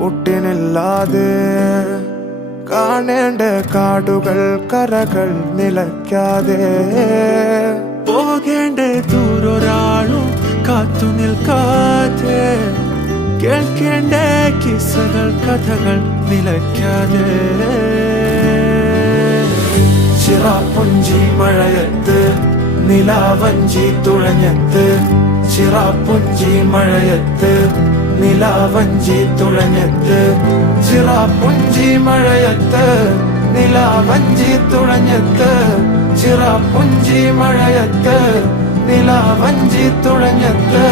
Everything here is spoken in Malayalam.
ഒട്ടിനില്ലാതെ കാണേണ്ട കാടുകൾ കരകൾ നിലയ്ക്കാതെ പോകേണ്ട ദൂരൊരാളും കാത്തു നിൽക്കാതെ കേൾക്കേണ്ട കിസ്സകൾ കഥകൾ നിലയ്ക്കാതെ ചിറാപ്പുഞ്ചി മഴയത്ത് നിലാവഞ്ചി തുഴഞ്ഞത്ത് ചിറാപ്പുഞ്ചി മഴയത്ത് നിലാവഞ്ചി തുഴഞ്ഞത്ത് ചിറാപ്പുഞ്ചി മഴയത്ത് നിലാവഞ്ചി തുഴഞ്ഞത്ത് ചിറാപ്പുഞ്ചി മഴയത്ത് നിലാവഞ്ചി തുഴഞ്ഞത്ത്